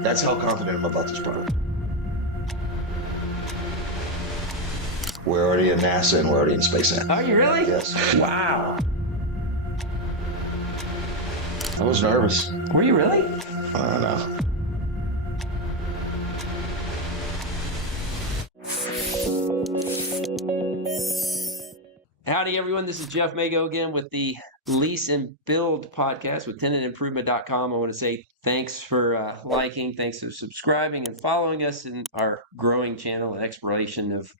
That's how confident I'm about this product. We're already in NASA and we're already in SpaceX. Are you really? Yes. Wow. I was nervous. Were you really? I don't know. Howdy, everyone. This is Jeff Mago again with the Lease and Build podcast with tenantimprovement.com. I want to say thanks for liking, thanks for subscribing and following us in our growing channel and exploration of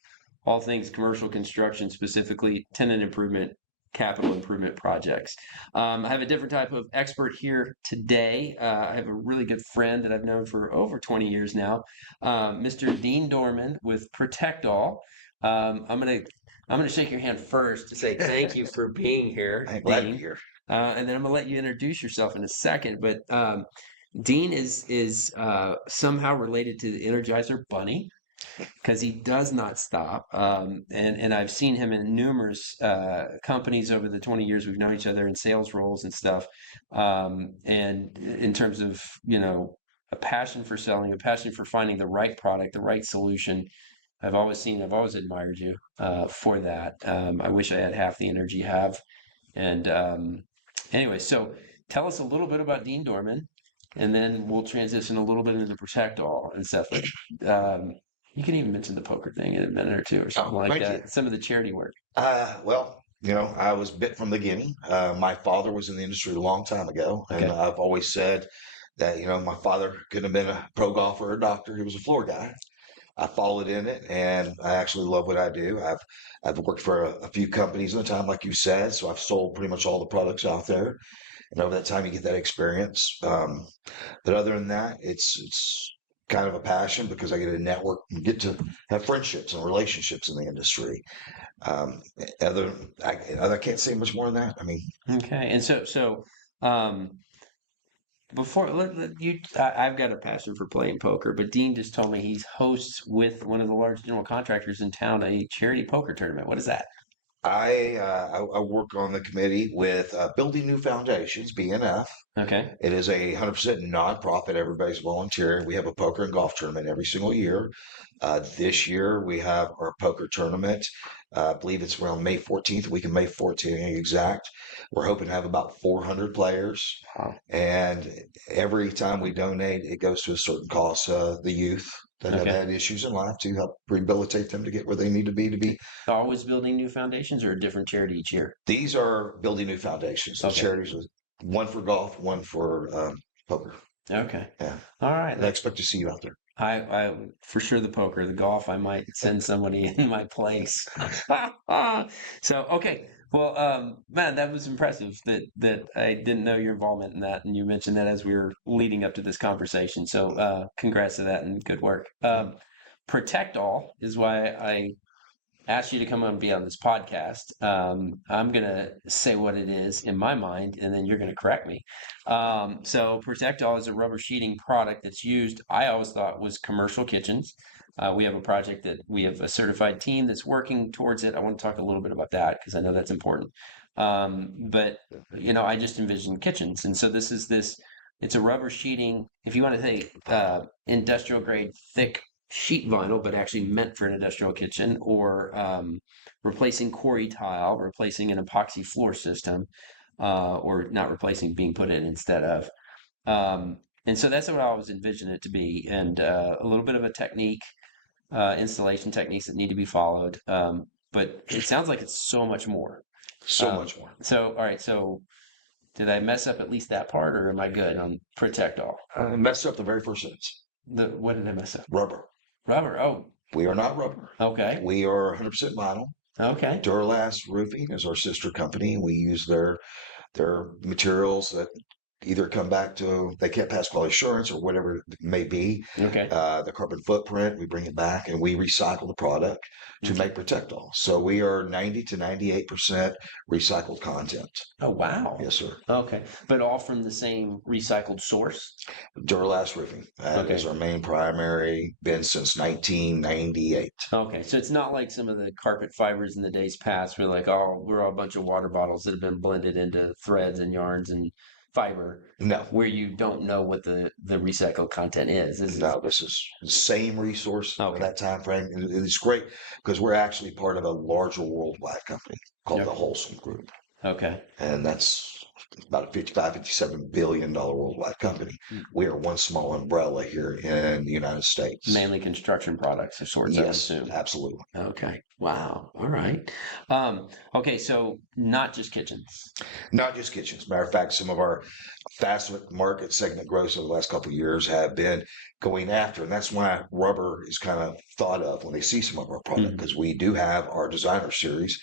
all things commercial construction, specifically tenant improvement, capital improvement projects. I have a different type of expert here today. I have a really good friend that I've known for over 20 years now, Mr. Dean Dorman with Protect All. I'm gonna shake your hand first to say thank you for being here, I'm glad to Dean. be here. And then I'm gonna let you introduce yourself in a second. But Dean is somehow related to the Energizer Bunny because he does not stop. And I've seen him in numerous companies over the 20 years we've known each other in sales roles and stuff. And in terms of, a passion for selling, a passion for finding the right product, the right solution. I've always admired you for that. I wish I had half the energy you have. And anyway, so tell us a little bit about Dean Dorman, and then we'll transition a little bit into Protect All and stuff. You can even mention the poker thing in a minute or two or something like thank that. you. Some of the charity work. Well, I was bit from the beginning. My father was in the industry a long time ago, and Okay. I've always said that, my father couldn't have been a pro golfer or a doctor. He was a floor guy. I followed in it, and I actually love what I do. I've worked for a few companies in the time, like you said, so I've sold pretty much all the products out there. And over that time, you get that experience. But other than that, it's kind of a passion because I get to network and get to have friendships and relationships in the industry. Um, I can't say much more than that. I mean, Okay. And so um, before I've got a passion for playing poker, but Dean just told me he's hosts with one of the large general contractors in town a charity poker tournament. What is that? I work on the committee with Building New Foundations, BNF. Okay. It is a 100% nonprofit. Everybody's volunteering. We have a poker and golf tournament every single year. This year we have our poker tournament. I believe it's around May 14th, week of May 14th exact. We're hoping to have about 400 players. Wow. And every time we donate, it goes to a certain cause, the youth that have Okay. had issues in life to help rehabilitate them to get where they need to be to be. Always building new foundations or a different charity each year? These are Building New Foundations. The Okay. charities are one for golf, one for poker. Okay. Yeah. All right. And I expect to see you out there. I for sure the poker, the golf, I might send somebody in my place. So okay. Well, man, that was impressive that I didn't know your involvement in that, and you mentioned that as we were leading up to this conversation. So congrats to that and good work. Protect All is why I asked you to come on and be on this podcast. I'm going to say what it is in my mind, and then you're going to correct me. So Protect All is a rubber sheeting product that's used, I always thought was commercial kitchens. We have a project that we have a certified team that's working towards it. I want to talk a little bit about that because I know that's important. But I just envision kitchens. And so it's a rubber sheeting, if you want to say industrial grade thick sheet vinyl, but actually meant for an industrial kitchen, or replacing quarry tile, replacing an epoxy floor system, or not replacing, being put in instead of. And so that's what I always envision it to be, and a little bit of a technique, installation techniques that need to be followed. But it sounds like it's so much more. So much more. So, all right. So, did I mess up at least that part, or am I good on Protect All? I messed up the very first sentence. What did I mess up? Rubber. Rubber. Oh, We are not rubber. okay. We are 100% vinyl. Okay. Duralast Roofing is our sister company. We use their materials that either come back to, they can't pass quality assurance or whatever it may be. Okay. The carbon footprint, we bring it back and we recycle the product to make Protect All. So we are 90 to 98% recycled content. Oh, wow. Yes, sir. Okay. But all from the same recycled source? Duralast Roofing. That is our main primary, been since 1998. Okay. So it's not like some of the carpet fibers in the days past where like, oh, we're all a bunch of water bottles that have been blended into threads and yarns and fiber No, where you don't know what the recycled content is. This is no, this is the same resource for okay. that time frame. And it's great because we're actually part of a larger worldwide company called the Yep. Wholesome Group. Okay. And that's about a 55, $57 billion worldwide company. Hmm. We are one small umbrella here in the United States. Mainly construction products of sorts, I would Yes, assume. absolutely. Okay. Wow. All right. Okay, so not just kitchens. Not just kitchens. Matter of fact, some of our fast market segment growth over the last couple of years have been going after, and that's why rubber is kind of thought of when they see some of our product, Mhm. because we do have our designer series,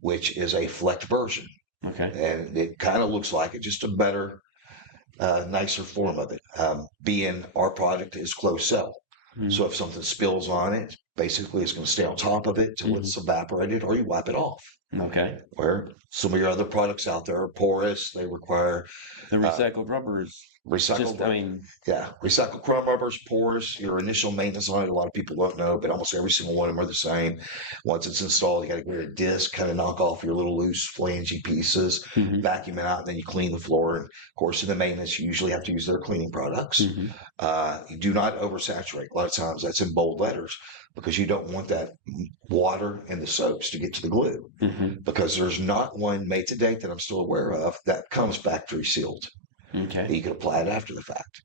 which is a flecked version. Okay. And it kind of looks like it, just a better, nicer form of it. Being our product is closed cell. Mhm. So if something spills on it, basically it's going to stay on top of it till Mhm. it's evaporated or you wipe it off. Okay. Where some of your other products out there are porous, they require The uh, recycled rubber is recycled just, I rubber. mean, Yeah, recycled chrome rubber's porous. Your initial maintenance on it, a lot of people don't know, but almost every single one of them are the same. Once it's installed, you got to get a disc, kind of knock off your little loose flangy pieces, mhm, vacuum it out, and then you clean the floor. And of course, in the maintenance, you usually have to use their cleaning products. mhm. You do not oversaturate. A lot of times that's in bold letters because you don't want that water and the soaps to get to the glue Mhm. because there's not one made to date that I'm still aware of that comes factory sealed. Okay. You can apply it after the fact.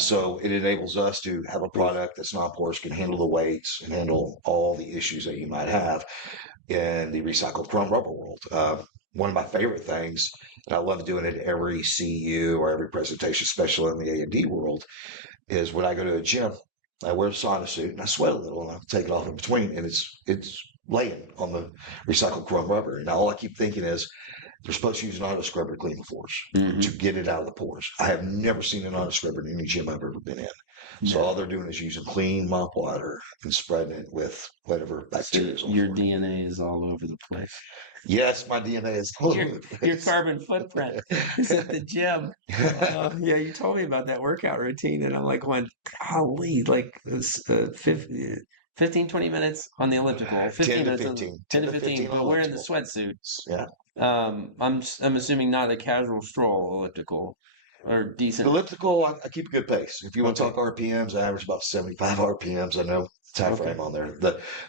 So it enables us to have a product that's non porous, can handle the weights and handle all the issues that you might have in the recycled chrome rubber world. One of my favorite things, and I love doing it at every CU or every presentation, especially in the A&D world, is when I go to a gym, I wear a sauna suit and I sweat a little and I take it off in between, and it's laying on the recycled chrome rubber. And all I keep thinking is they're supposed to use an auto scrubber to clean the floors to Mhm. get it out of the pores. I have never seen an auto scrubber in any gym I've ever been in. So all No. they're doing is using clean mop water and spreading it with whatever So bacteria is on the your floor. DNA is all over the place. Yes, my DNA is all Your over the your place. carbon footprint is at the gym. Yeah, you told me about that workout routine, and I'm like, going, golly, like this, 15, 20 minutes on the elliptical, 10 15 to minutes on 15, 10 10 to to 15, 15 but we're in the electrical. sweatsuit. Yeah. I'm assuming not a casual stroll elliptical or decent. Elliptical, I keep a good pace. If you want to Okay. talk RPMs, I average about 75 RPMs. I know the time Okay. frame on there.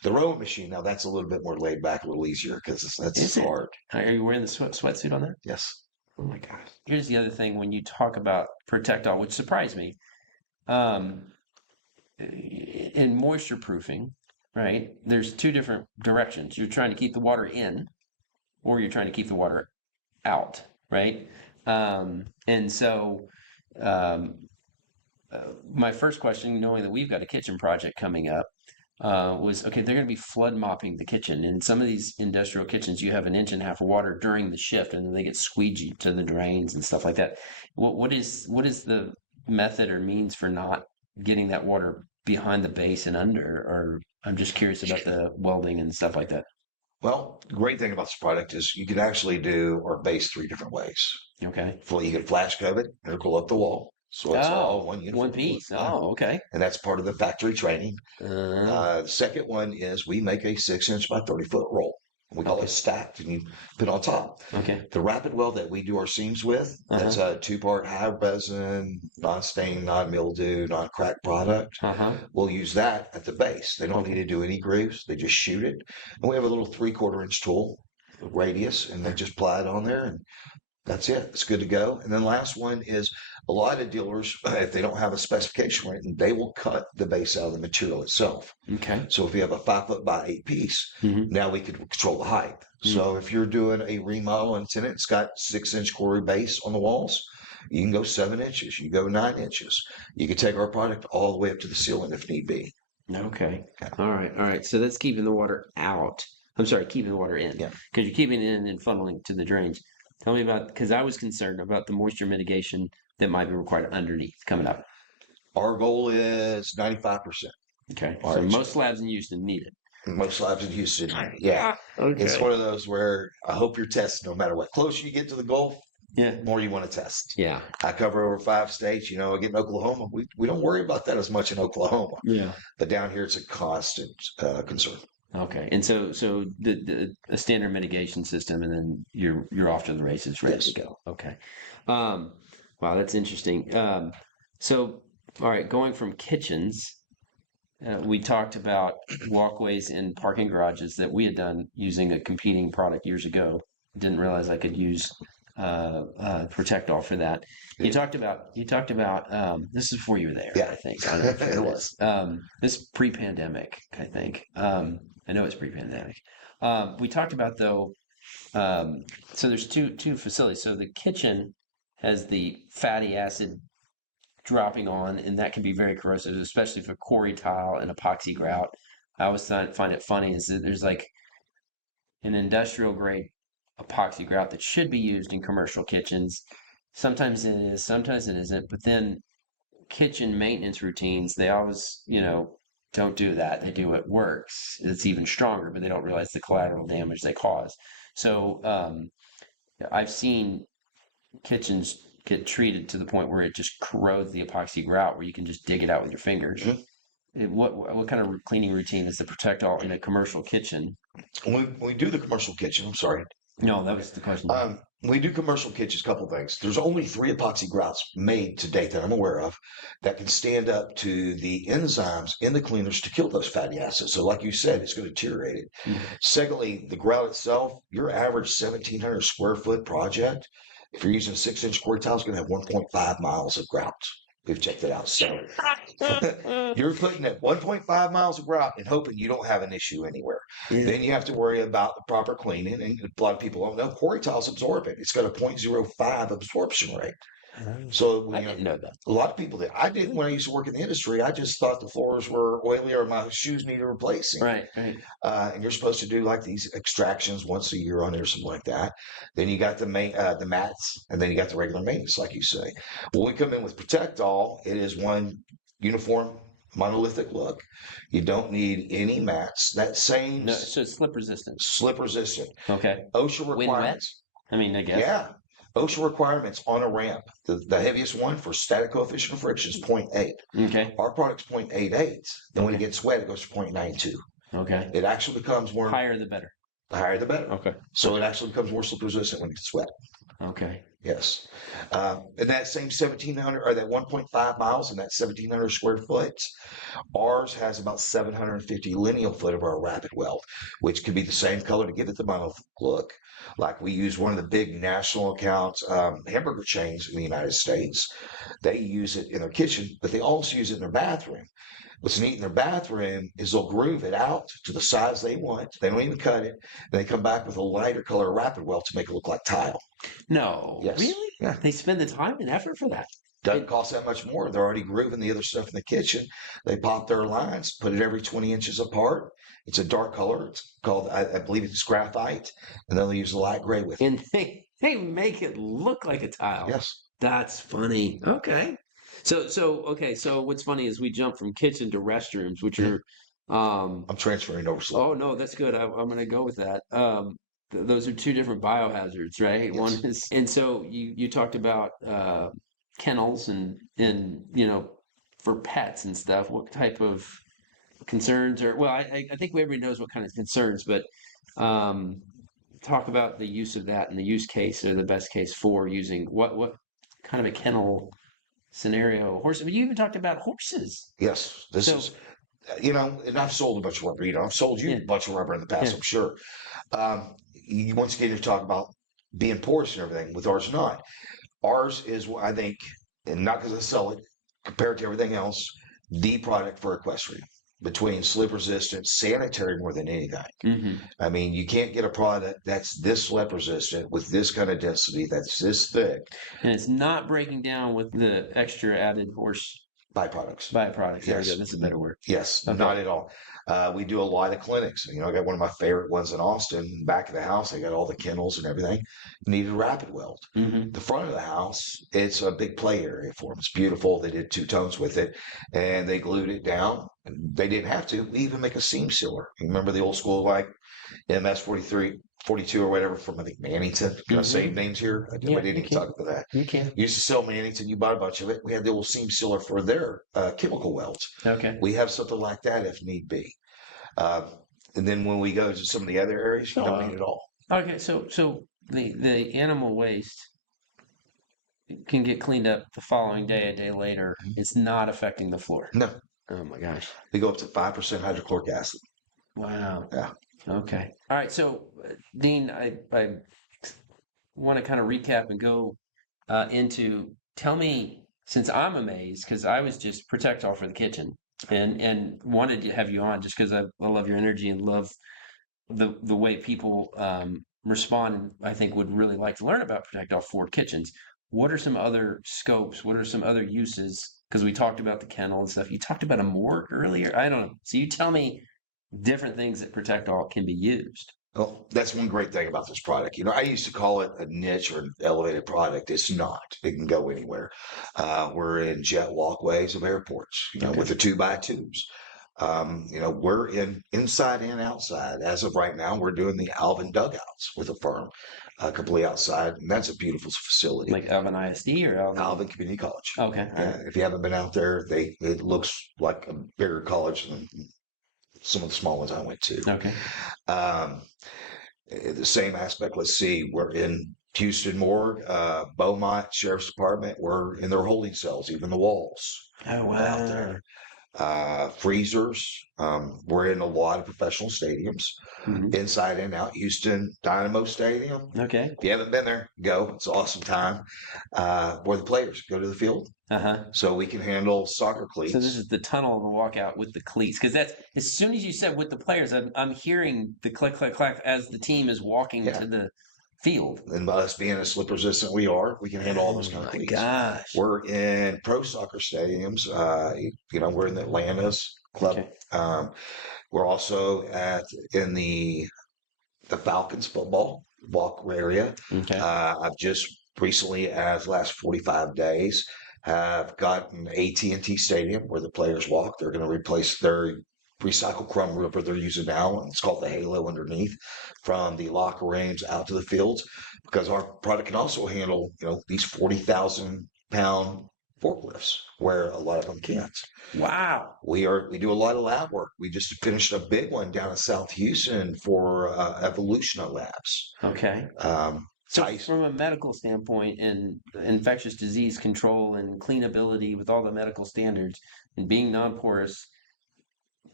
The rowing machine, now that's a little bit more laid back, a little easier because that's Is it? hard. Are you wearing the sweatsuit on that? Yes. Oh my gosh. Here's the other thing when you talk about protect all, which surprised me. Um, in moisture proofing, right? There's two different directions. You're trying to keep the water in, or you're trying to keep the water out, right? And so, um, my first question, knowing that we've got a kitchen project coming up, was okay. They're going to be flood mopping the kitchen. In some of these industrial kitchens, you have an inch and a half of water during the shift, and then they get squeegeed to the drains and stuff like that. What is the method or means for not getting that water behind the base and under? Or I'm just curious about the welding and stuff like that. Well, the great thing about this product is you can actually do or base three different ways. Okay. You can flash coat it and it'll go up the wall. So it's all Oh, one one uniform look. piece. Yeah. Oh, okay. And that's part of the factory training. Uh, The second one is we make a 6 inch by 30 foot roll. We call it okay. stacked and you put on top. Okay. The rapid weld that we do our seams with, that's Uh-huh. a 2 part high resin, non-stain, non-mildew, non-crack product. Uh-huh. We'll use that at the base. They don't need Okay. to do any grooves. They just shoot it. And we have a little 3/4 inch tool radius and they just apply it on there and that's it. It's good to go. And then last one is a lot of dealers, if they don't have a specification written, they will cut the base out of the material itself. Okay. So if you have a 5 foot by 8 piece, Hmm. now we could control the height. So if you're doing a remodel and tenant, it's got 6 inch quarry base on the walls. You can go 7 inches. You go 9 inches. You can take our product all the way up to the ceiling if need be. Okay. Okay. All right. All right. So that's keeping the water out. I'm sorry, keeping the water in Yeah. because you're keeping it in and funneling to the drains. Tell me about because I was concerned about the moisture mitigation that might be required underneath coming up. Our goal is 95%. Okay. All So right. most slabs in Houston need it. Most labs in Houston. Yeah. It's Okay. one of those where I hope you're tested no matter what. Closer you get to the goal, Yeah. more you want to test. Yeah. I cover over 5 states. Again, in Oklahoma, we don't worry about that as much in Oklahoma, Yeah. but down here it's a constant concern. Okay. And so the a standard mitigation system, and then you're off to the races, ready Yes. to go. Okay. Um, Wow, that's interesting. So, all right, going from kitchens, we talked about walkways in parking garages that we had done using a competing product years ago. Didn't realize I could use Protect All for that. You talked about this is before you were there, Yeah, I think. So I don't know if it it was. is. This pre-pandemic, I think. I know it's pre-pandemic. We talked about though. So there's two facilities. So the kitchen has the fatty acid dropping on, and that can be very corrosive, especially for quarry tile and epoxy grout. I always find it funny is that there's like an industrial grade epoxy grout that should be used in commercial kitchens. Sometimes it is, sometimes it isn't. But then kitchen maintenance routines, they always, don't do that. They do what works. It's even stronger, but they don't realize the collateral damage they cause. So I've seen kitchens get treated to the point where it just corrodes the epoxy grout, where you can just dig it out with your fingers. Mhm. What kind of cleaning routine is the Protect All in a commercial kitchen? When we do the commercial kitchen, I'm sorry. No, that was the question. When we do commercial kitchens, a couple things. There's only 3 epoxy grouts made to date that I'm aware of that can stand up to the enzymes in the cleaners to kill those fatty acids. So, like you said, it's going to deteriorate it. Mm. Secondly, the grout itself, your average 1,700 square foot project, if you're using a 6-inch quarry tile, is going to have 1.5 miles of grout. We've checked it out. So you're putting at 1.5 miles of grout and hoping you don't have an issue anywhere. Yeah. Then you have to worry about the proper cleaning. And a lot of people don't know quarry tiles absorb it. It's got a 0.05 absorption rate. So I didn't know that. a lot of people did. I did when I used to work in the industry. I just thought the floors were oily or my shoes needed replacing. Right, right. And you're supposed to do like these extractions once a year on it or something like that. Then you got the mats, and then you got the regular maintenance, like you say. When we come in with Protect All, it is one uniform monolithic look. You don't need any mats. That same No, so it's slip resistant. slip resistant. Okay. OSHA Wind wet? requirements. I mean, I guess. Yeah. OSHA requirements on a ramp. The heaviest one for static coefficient of friction is 0.8. Okay. Our product's 0.88. Then when it Okay. gets wet, it goes to 0.92. Okay. It actually becomes more, Higher the better. the higher the better. Okay. So it actually becomes more slip resistant when it gets wet. Okay. Yes. And that same 1,700 or that 1.5 miles and that 1,700 square foot, ours has about 750 lineal foot of our rapid weld, which could be the same color to give it the monolithic look. Like we use one of the big national accounts hamburger chains in the United States. They use it in their kitchen, but they also use it in their bathroom. What's neat in their bathroom is they'll groove it out to the size they want. They don't even cut it. And they come back with a lighter color rapid weld to make it look like tile. No. Yes. Really? Yeah. They spend the time and effort for that. Doesn't cost that much more. They're already grooving the other stuff in the kitchen. They pop their lines, put it every 20 inches apart. It's a dark color. It's called, I believe it's graphite. And then they use a light gray with it. And they make it look like a tile. Yes. That's funny. Okay. So what's funny is we jump from kitchen to restrooms, which are I'm transferring over slowly. oh no, that's good. I'm gonna go with that. Those are two different biohazards, right? Yes. One is, and so you talked about kennels and for pets and stuff. What type of concerns or well, I think everybody knows what kind of concerns, but talk about the use of that and the use case or the best case for using what kind of a kennel scenario. Horse. I mean, you even talked about horses. Yes. This So is, and I've sold a bunch of rubber. I've sold you yeah, a bunch of rubber in the past, yeah. I'm sure. Once again, you're talking about being porous and everything. With ours, not. Ours is, I think, and not because I sell it, compared to everything else, the product for equestrian. Between slip resistant, sanitary more than anything. Hmm. I mean, you can't get a product that's this slip resistant with this kind of density, that's this thick, And it's not breaking down with the extra added horse byproducts. byproducts. There we go. Yes. That's a better word. Yes, Okay. not at all. We do a lot of clinics. I got one of my favorite ones in Austin. Back of the house, I got all the kennels and everything. Needed rapid weld. Hmm. The front of the house, it's a big play area for them. It's beautiful. They did 2 tones with it, and they glued it down. They didn't have to. We even make a seam sealer. You remember the old school like MS 43, 42 or whatever from I think Mannington. Can I say names here? I Yeah, didn't you even can. talk about that. You can. Used to sell Mannington. You bought a bunch of it. We had the old seam sealer for their chemical welds. Okay. We have something like that if need be. Uh, and then when we go to some of the other areas, you don't need it all. Okay. So the animal waste can get cleaned up the following day, a day later. It's not affecting the floor. No, Oh my gosh. they go up to 5% hydrochloric acid. Wow. Yeah. Okay. All right. So, Dean, I want to kind of recap and go into tell me, since I'm amazed, because I was just protect all for the kitchen and wanted to have you on just because I love your energy and love the way people respond, and I think would really like to learn about protect all for kitchens. What are some other scopes? What are some other uses? Because we talked about the kennel and stuff. You talked about a morgue earlier. I don't know. So you tell me different things that protect all can be used. Well, that's one great thing about this product. I used to call it a niche or an elevated product. It's not. It can go anywhere. We're in jet walkways of airports, with the 2x2s. We're in inside and outside. As of right now, we're doing the Alvin dugouts with a firm, completely outside, and that's a beautiful facility. Like Alvin ISD or Alvin Community College. Okay. All Yeah, right. if you haven't been out there, it looks like a bigger college than some of the small ones I went to. Okay. Um, the same aspect. Let's see, we're in Houston Morgue, Beaumont Sheriff's Department. We're in their holding cells, even the walls Oh are out there. Freezers. We're in a lot of professional stadiums, inside and out. Houston Dynamo Stadium. Okay. If you haven't been there, go. It's an awesome time. Where the players go to the field. So we can handle soccer cleats. So this is the tunnel and the walkout with the cleats, because that's as soon as you said with the players, I'm hearing the click, click, clack as the team is walking to the field. And by us being as slip resistant we are, we can handle all those kind of cleats. Gosh. We're in pro soccer stadiums. We're in the Atlanta's club. Okay. We're also in the Falcons football walk area. Okay. I've just recently, as last 45 days, have gotten AT&T Stadium where the players walk. They're going to replace their recycled crumb rubber they're using now, and it's called the Halo underneath, from the locker rooms out to the fields, because our product can also handle, these 40,000-pound forklifts where a lot of them can't. Wow. We do a lot of lab work. We just finished a big one down in South Houston for Evolution Labs. Okay. So from a medical standpoint and infectious disease control and cleanability with all the medical standards and being non-porous,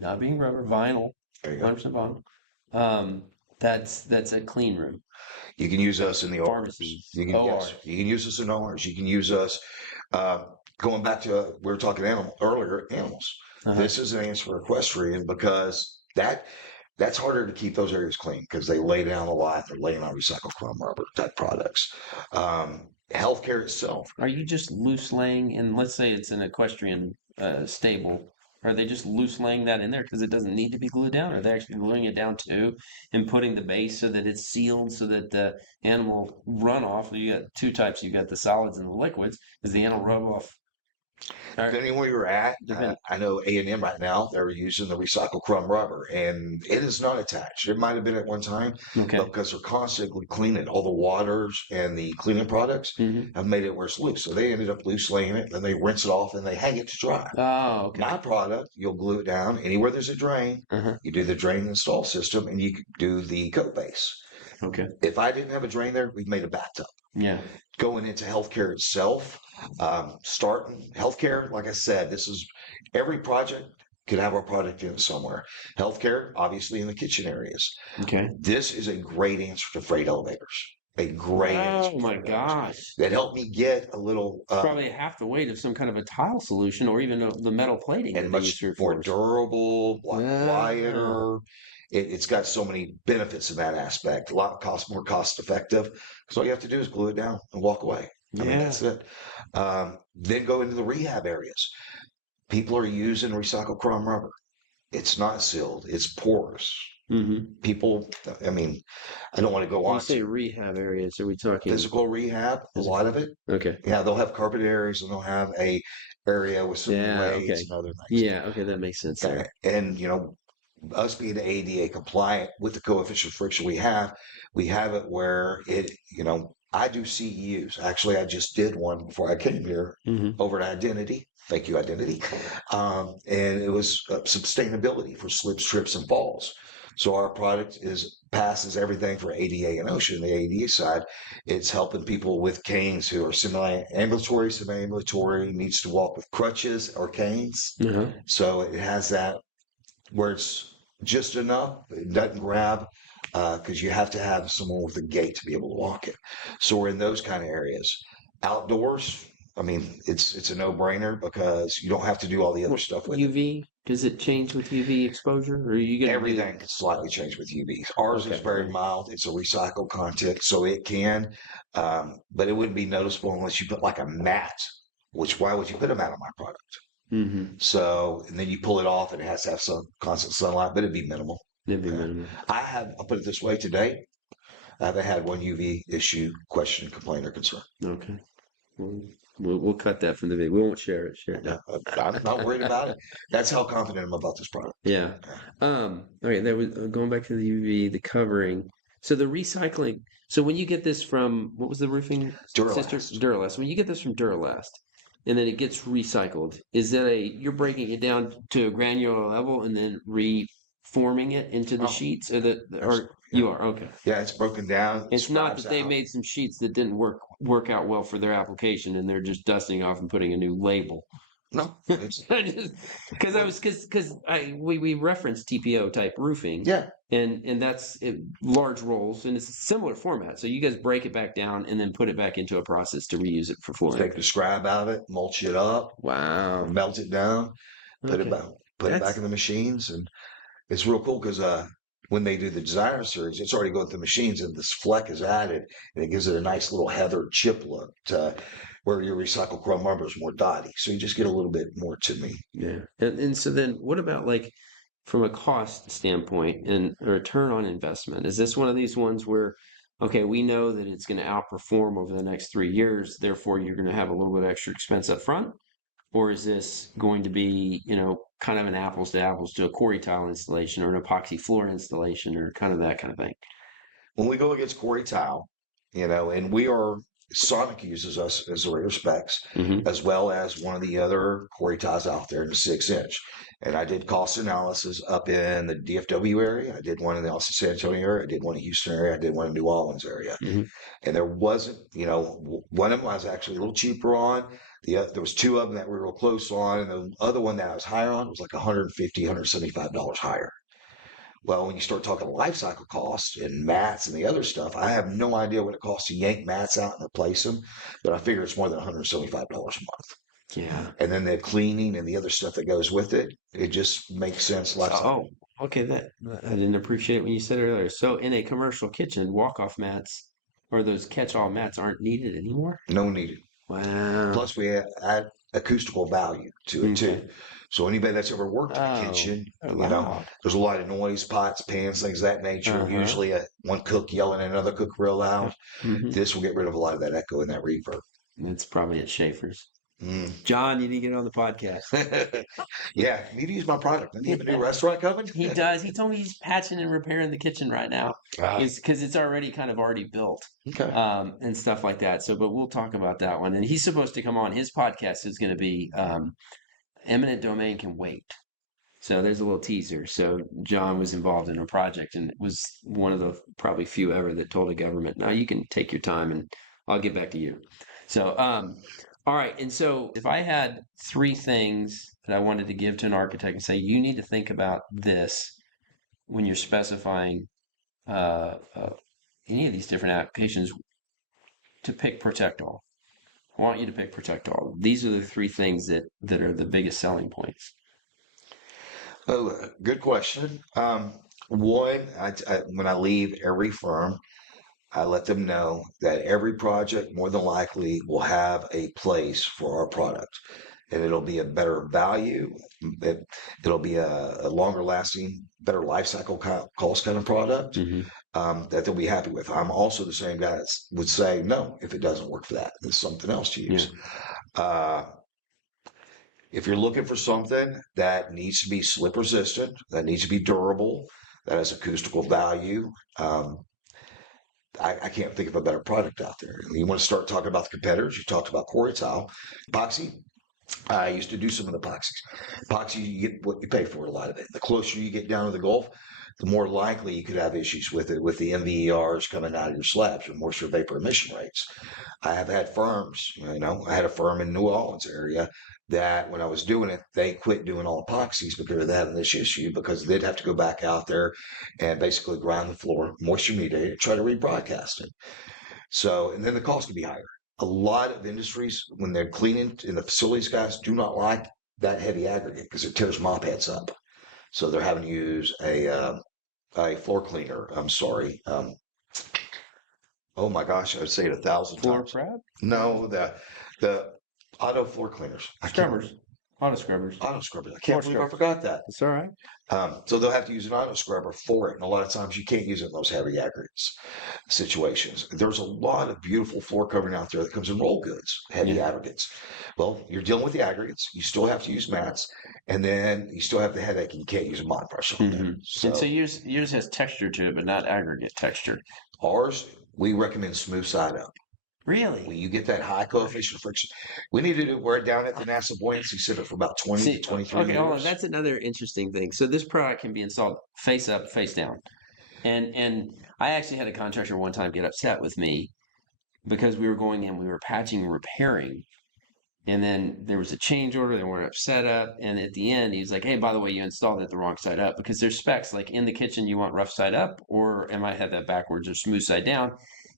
not being rubber, vinyl, 100% vinyl, that's a clean room. You can use us in the pharmacies. You can use us in ORs. You can use us. Going back to we were talking animals. This is an answer for equestrian, because that's harder to keep those areas clean because they lay down a lot. They're laying on recycled chrome rubber type products. Healthcare itself. Are you just loose laying, and let's say it's an equestrian stable, are they just loose laying that in there because it doesn't need to be glued down? Or are they actually gluing it down too and putting the base so that it's sealed so that the animal runoff, you got two types, you got the solids and the liquids, is the animal runoff? Depending where you're at, I know A&M right now, they're using the recycled crumb rubber, and it is not attached. It might have been at one time, but because they're constantly cleaning, all the waters and the cleaning products have made it where it's loose. So they ended up loose laying it, then they rinse it off and they hang it to dry. Oh, okay. My product, you'll glue it down. Anywhere there's a drain, you do the drain install system, and you do the coat base. Okay. If I didn't have a drain there, we've made a bathtub. Yeah. Going into healthcare itself, starting healthcare, like I said, this is every project could have our product in it somewhere. Healthcare, obviously in the kitchen areas. Okay. This is a great answer to freight elevators. A great answer. Oh my gosh. That helped me get a little. Probably half the weight of some kind of a tile solution, or even the metal plating. And much more durable, quieter. It's got so many benefits in that aspect. A lot more cost effective. Because all you have to do is glue it down and walk away. I mean, that's it. Then go into the rehab areas. People are using recycled chrome rubber. It's not sealed. It's porous. People, I mean, I don't want to go on. When you say rehab areas, are we talking physical rehab? A lot of it. Okay. Yeah, they'll have carpet areas and they'll have a area with some blades and other things. Yeah, okay, that makes sense. Okay. And us being ADA compliant with the coefficient of friction we have it where it, I do CEUs. Actually, I just did one before I came here over at Identity. Thank you, Identity. And it was sustainability for slips, trips, and falls. So our product passes everything for ADA and OSHA. The ADA side, it's helping people with canes who are semi-ambulatory, needs to walk with crutches or canes. Uh-huh. So it has that where it's just enough, it doesn't grab, because you have to have someone with a gait to be able to walk it. So we're in those kind of areas. Outdoors, I mean, it's a no-brainer because you don't have to do all the other stuff with it. UV, does it change with UV exposure, or are you gonna do? Everything can slightly change with UVs. Ours is Okay. very mild. It's a recycled content, so it can, but it wouldn't be noticeable unless you put like a mat. Which why would you put a mat on my product? Mm-hmm. So, and then you pull it off, and it has to have some constant sunlight, but it'd be minimal. It'd be minimal. I'll put it this way today. I haven't had one UV issue, question, complaint, or concern. Okay. We'll cut that from the video. We won't share it. Share it. Yeah, I'm not worried about it. That's how confident I'm about this product. Yeah. Okay, that was going back to the UV, the covering. So the recycling. So when you get this from, what was the roofing sister? Duralast. Duralast. When you get this from Duralast and then it gets recycled, is that you're breaking it down to a granular level and then reforming it into the Oh, sheets, or yeah. you are okay. Yeah, it's broken down. It's not that scribes they out. made some sheets that didn't work out well for their application and they're just dusting off and putting a new label. No, it's Because we reference TPO type roofing, yeah. and that's large rolls, and it's a similar format. So you guys break it back down and then put it back into a process to reuse it for flooring. Take the scribe out of it, mulch it up, Wow. melt it down, put it Okay. back, in the machines, and it's real cool because when they do the designer series, it's already going through the machines, and this fleck is added, and it gives it a nice little heathered chip look to where your recycled chrome marble is more dotty. So you just get a little bit more to me. Yeah. And so then what about like from a cost standpoint and a return on investment? Is this one of these ones where, okay, we know that it's going to outperform over the next 3 years, therefore you're going to have a little bit of extra expense up front? Or is this going to be, kind of an apples to apples to a quarry tile installation or an epoxy floor installation or kind of that kind of thing? When we go against quarry tile, and Sonic uses us as a rare specs, Mm-hmm. as well as one of the other quarry tiles out there in the 6 inch. And I did cost analysis up in the DFW area. I did one in the Austin San Antonio area. I did one in Houston area. I did one in New Orleans area. Mm-hmm. And there wasn't, one of them I was actually a little cheaper on. There was two of them that we were real close on, and the other one that I was higher on was like $150, $175 higher. Well, when you start talking life cycle costs and mats and the other stuff, I have no idea what it costs to yank mats out and replace them, but I figure it's more than $175 a month. Yeah. And then the cleaning and the other stuff that goes with it, it just makes sense. Life cycle. Oh, okay. That I didn't appreciate when you said it earlier. So in a commercial kitchen, walk-off mats or those catch-all mats aren't needed anymore? No needed. Wow. Plus, we add acoustical value to it too. Okay. So anybody that's ever worked in a kitchen, wow. there's a lot of noise, pots, pans, things of that nature. Uh-huh. Usually, one cook yelling at another cook real loud. Mhm. This will get rid of a lot of that echo and that reverb. It's probably at Schaefer's. Mm. John, you need to get on the podcast. Yeah, need to use my product. I need a new restaurant coming. He does. He told me he's patching and repairing the kitchen right now. Because it's already built. Okay. And stuff like that. So, but we'll talk about that one. And he's supposed to come on. His podcast is going to be Eminent Domain Can Wait. So there's a little teaser. So John was involved in a project and it was one of the probably few ever that told a government, now you can take your time and I'll get back to you. So, all right. And so if I had three things that I wanted to give to an architect and say, you need to think about this when you're specifying any of these different applications, to pick Protect All. I want you to pick Protect All. These are the three things that are the biggest selling points. Oh, good question. One, when I leave every firm, I let them know that every project more than likely will have a place for our product, and it'll be a better value. It'll be a longer lasting, better life cycle cost kind of product. Mm-hmm. That they'll be happy with. I'm also the same guy that would say, no, if it doesn't work for that, there's something else to use. Yeah. If you're looking for something that needs to be slip resistant, that needs to be durable, that has acoustical value, I can't think of a better product out there. You want to start talking about the competitors. You talked about quarry tile, epoxy. I used to do some of the epoxies. Epoxy, you get what you pay for a lot of it. The closer you get down to the Gulf, the more likely you could have issues with it, with the MVERs coming out of your slabs, or moisture vapor emission rates. I have had firms, I had a firm in New Orleans area that when I was doing it, they quit doing all epoxies because of having this issue, because they'd have to go back out there and basically grind the floor, moisture mediate it, try to rebroadcast it. So, and then the cost could be higher. A lot of industries, when they're cleaning in the facilities, guys do not like that heavy aggregate because it tears mop heads up. So they're having to use a floor cleaner. I'm sorry. Oh my gosh, I would say it 1,000 Floor times. prep? No, the auto floor cleaners. Scrubbers. Auto scrubbers. Auto scrubbers. I Floor can't believe I scrubbers. forgot that. It's all right. So they'll have to use an auto scrubber for it, and a lot of times you can't use it in those heavy aggregates situations. There's a lot of beautiful floor covering out there that comes in roll goods, heavy Yeah. aggregates. Well, you're dealing with the aggregates. You still have to use mats, and then you still have the headache, and you can't use a mod brush on there. And so yours has texture to it, but not aggregate texture. Ours, we recommend smooth side up. Really? When you get that high coefficient of friction, we needed to wear it down at the NASA Buoyancy Center for about 20 to 23 okay, hold on. years. That's another interesting thing. So this product can be installed face up, face down. And I actually had a contractor one time get upset with me because we were going in, we were patching and repairing. And then there was a change order, they weren't set up. And at the end, he was like, hey, by the way, you installed it the wrong side up, because there's specs like in the kitchen, you want rough side up, or am I had that backwards, or smooth side down?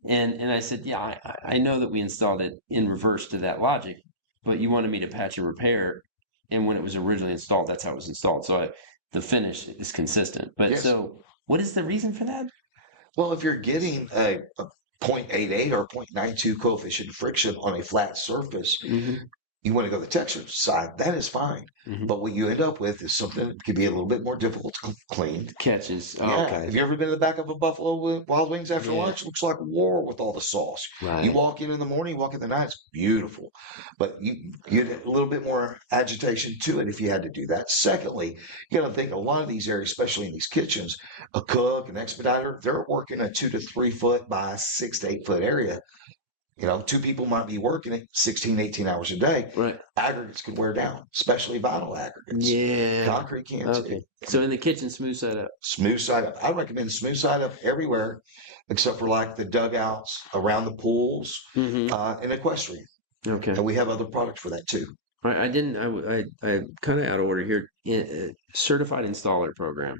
And I said, yeah, I know that we installed it in reverse to that logic, but you wanted me to patch and repair. And when it was originally installed, that's how it was installed. So the finish is consistent. But Yes. so what is the reason for that? Well, if you're getting a 0.88 or 0.92 coefficient of friction on a flat surface, you want to go the texture side, that is fine. But what you end up with is something that could be a little bit more difficult to clean. Catches. Oh, Yeah. okay. Have you ever been in the back of a Buffalo Wild Wings after Yeah. lunch? Looks like war with all the sauce. Right. You walk in the morning, you walk in the night, it's beautiful. But you get a little bit more agitation to it if you had to do that. Secondly, you got to think a lot of these areas, especially in these kitchens, a cook, an expediter, they're working a 2 to 3 foot by 6 to 8 foot area. Two people might be working it 16, 18 hours a day. Right. Aggregates can wear down, especially vinyl aggregates. Yeah. Concrete can Okay. too. So in the kitchen, smooth side up. Smooth side up. I recommend smooth side up everywhere, except for like the dugouts around the pools and equestrian. Okay. And we have other products for that too. I didn't. I kind of out of order here. Certified installer program.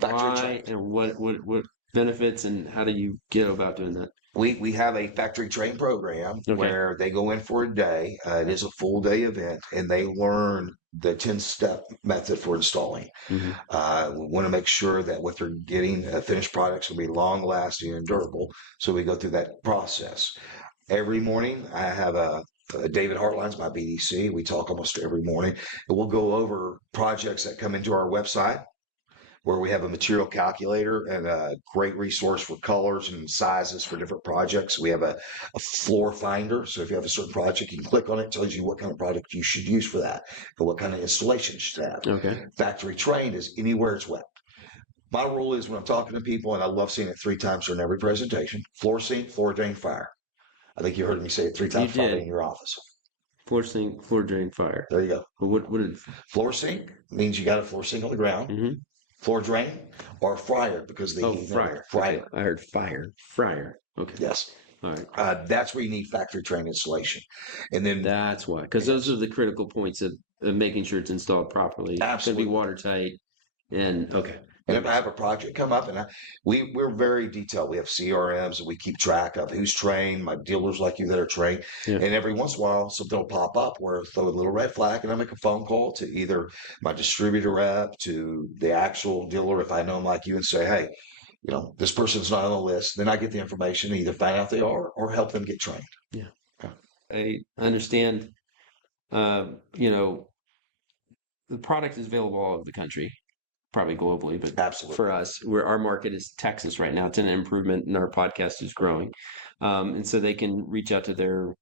Factory Why trained. and what benefits and how do you get about doing that? We have a factory trained program where they go in for a day. It is a full day event, and they learn the 10-step method for installing. We want to make sure that what they're getting, finished products, will be long lasting and durable. So we go through that process. Every morning, I have David Hartline's my BDC. We talk almost every morning, and we'll go over projects that come into our website, where we have a material calculator and a great resource for colors and sizes for different projects. We have a floor finder. So if you have a certain project, you can click on it. It tells you what kind of product you should use for that and what kind of installation you should have. Okay. Factory trained is anywhere it's wet. My rule is when I'm talking to people, and I love seeing it 3 times during every presentation: floor sink, floor drain, fire. I think you heard me say it 3 times probably in your office. Floor sink, floor drain, fire. There you go. But what is floor sink? Means you got a floor sink on the ground. Floor drain or fryer, because they fryer. Fryer. Okay. I heard fire. Fryer. Okay. Yes. All right. That's where you need factory trained installation. And then that's why, because those are the critical points of making sure it's installed properly. Absolutely. It's going to be watertight. And okay. And if I have a project come up, and we're very detailed. We have CRMs that we keep track of who's trained, my dealers like you that are trained. Yeah. And every once in a while, something will pop up where I throw a little red flag, and I make a phone call to either my distributor rep, to the actual dealer, if I know them like you, and say, hey, this person's not on the list. Then I get the information, either find out they are or help them get trained. Yeah. I understand, the product is available all over the country. Probably globally, but absolutely for us, our market is Texas right now. Tenant improvement, and our podcast is growing, and so they can reach out to their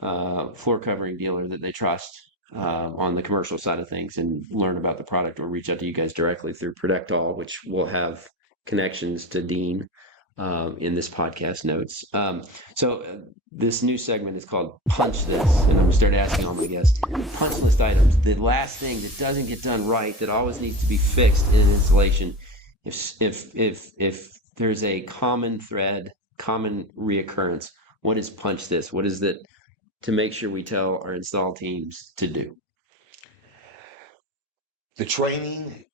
floor covering dealer that they trust on the commercial side of things and learn about the product, or reach out to you guys directly through Protectall, which will have connections to Dean in this podcast notes. This new segment is called Punch This, and I'm going to start asking all my guests punch list items. The last thing that doesn't get done right, that always needs to be fixed in an installation. If there's a common thread, common reoccurrence, what is punch this? What is it to make sure we tell our install teams to do? The training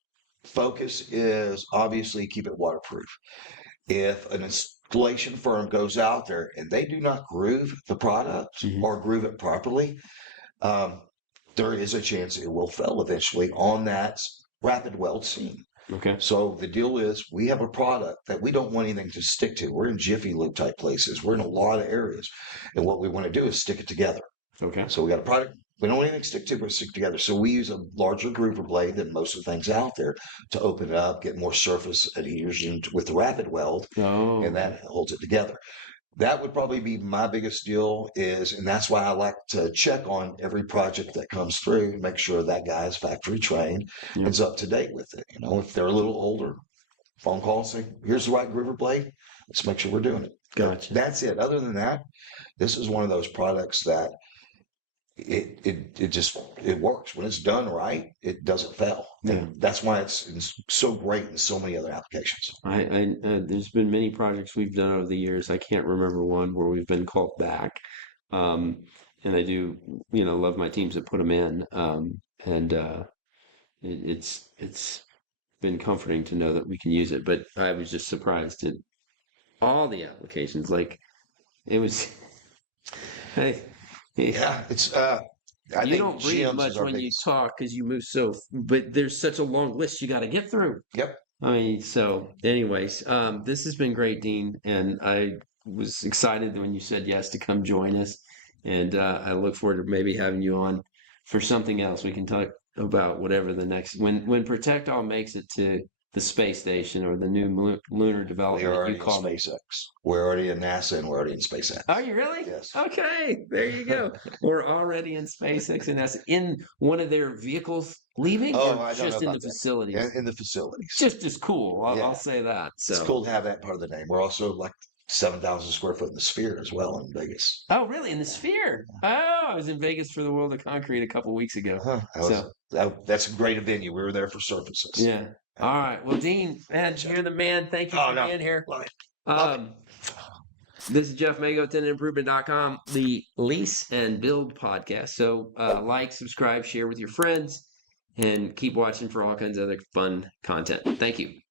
focus is obviously keep it waterproof. If an installation firm goes out there and they do not groove the product or groove it properly, there is a chance it will fail eventually on that rapid weld seam. Okay. So the deal is we have a product that we don't want anything to stick to. We're in Jiffy Lube type places. We're in a lot of areas. And what we want to do is stick it together. Okay. So we got a product we don't want anything to stick to, but stick together. So we use a larger groover blade than most of the things out there to open it up, get more surface adhesion with the rapid weld, and that holds it together. That would probably be my biggest deal and that's why I like to check on every project that comes through, make sure that guy is factory trained and is up to date with it. If they're a little older, phone call, say, here's the right groover blade. Let's make sure we're doing it. Gotcha. That's it. Other than that, this is one of those products that it works. When it's done right, it doesn't fail. And that's why it's so great in so many other applications. There's been many projects we've done over the years. I can't remember one where we've been called back. And I do, love my teams that put them in. It's been comforting to know that we can use it. But I was just surprised at all the applications. Like it was, yeah, it's you don't breathe much when you talk because you move but there's such a long list you got to get through. Yep. I mean, so anyways, this has been great, Dean, and I was excited when you said yes to come join us, and I look forward to maybe having you on for something else. We can talk about whatever the next when Protect All makes it to the space station or the new lunar development. We're already in SpaceX. We're already in NASA and we're already in SpaceX. Are you really? Yes. Okay, there you go. We're already in SpaceX and NASA in one of their vehicles leaving, I or don't just know in the about that. facilities? In the facilities. Just as cool. I'll say that. So it's cool to have that part of the name. We're also like 7,000 square foot in the Sphere as well in Vegas. Oh, really? In the Sphere? Oh, I was in Vegas for the World of Concrete a couple weeks ago. That's a great venue. We were there for surfaces. Yeah. All right. Well, Dean, man, you're the man. Thank you for being here. Love it. This is Jeff Mago, tenantimprovement.com, the Lease and Build podcast. So like, subscribe, share with your friends, and keep watching for all kinds of other fun content. Thank you.